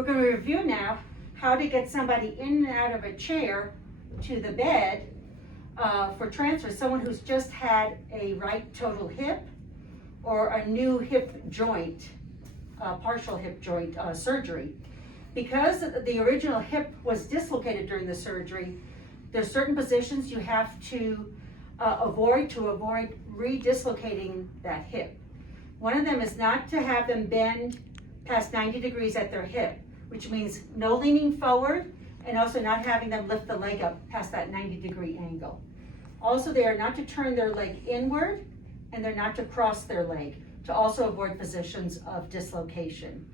We're going to review now how to get somebody in and out of a chair to the bed for transfer. Someone who's just had a right total hip or a new hip joint, partial hip joint surgery. Because the original hip was dislocated during the surgery, there's certain positions you have to avoid re-dislocating that hip. One of them is not to have them bend past 90 degrees at their hip, which means no leaning forward and also not having them lift the leg up past that 90-degree angle. Also, they are not to turn their leg inward and they're not to cross their leg to also avoid positions of dislocation.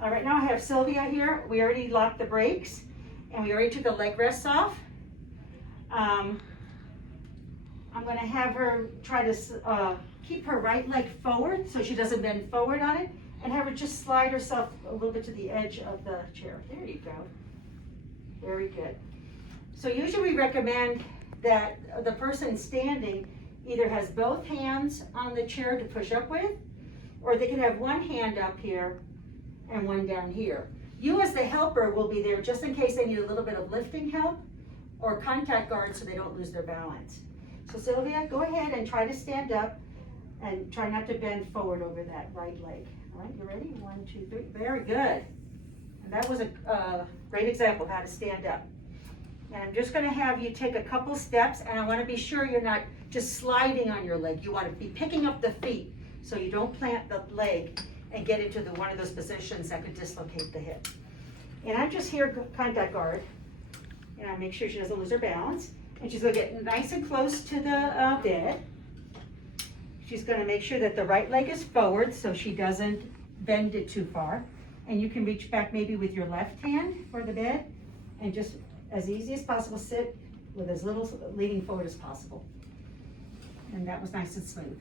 Right now I have Sylvia here. We already locked the brakes and we already took the leg rests off. I'm going to have her try to keep her right leg forward so she doesn't bend forward on it, and have her just slide herself a little bit to the edge of the chair. There you go. Very good. So usually we recommend that the person standing either has both hands on the chair to push up with, or they can have one hand up here and one down here. You as the helper will be there just in case they need a little bit of lifting help or contact guards so they don't lose their balance. So Sylvia, go ahead and try to stand up and try not to bend forward over that right leg. All right, you ready? 1, 2, 3. Very good. And that was a great example of how to stand up. And I'm just going to have you take a couple steps, and I want to be sure you're not just sliding on your leg. You want to be picking up the feet so you don't plant the leg and get into one of those positions that could dislocate the hip. And I'm just here, contact guard, and I make sure she doesn't lose her balance. And she's going to get nice and close to the bed. She's going to make sure that the right leg is forward so she doesn't bend it too far. And you can reach back maybe with your left hand for the bed and just as easy as possible sit with as little leaning forward as possible. And that was nice and smooth.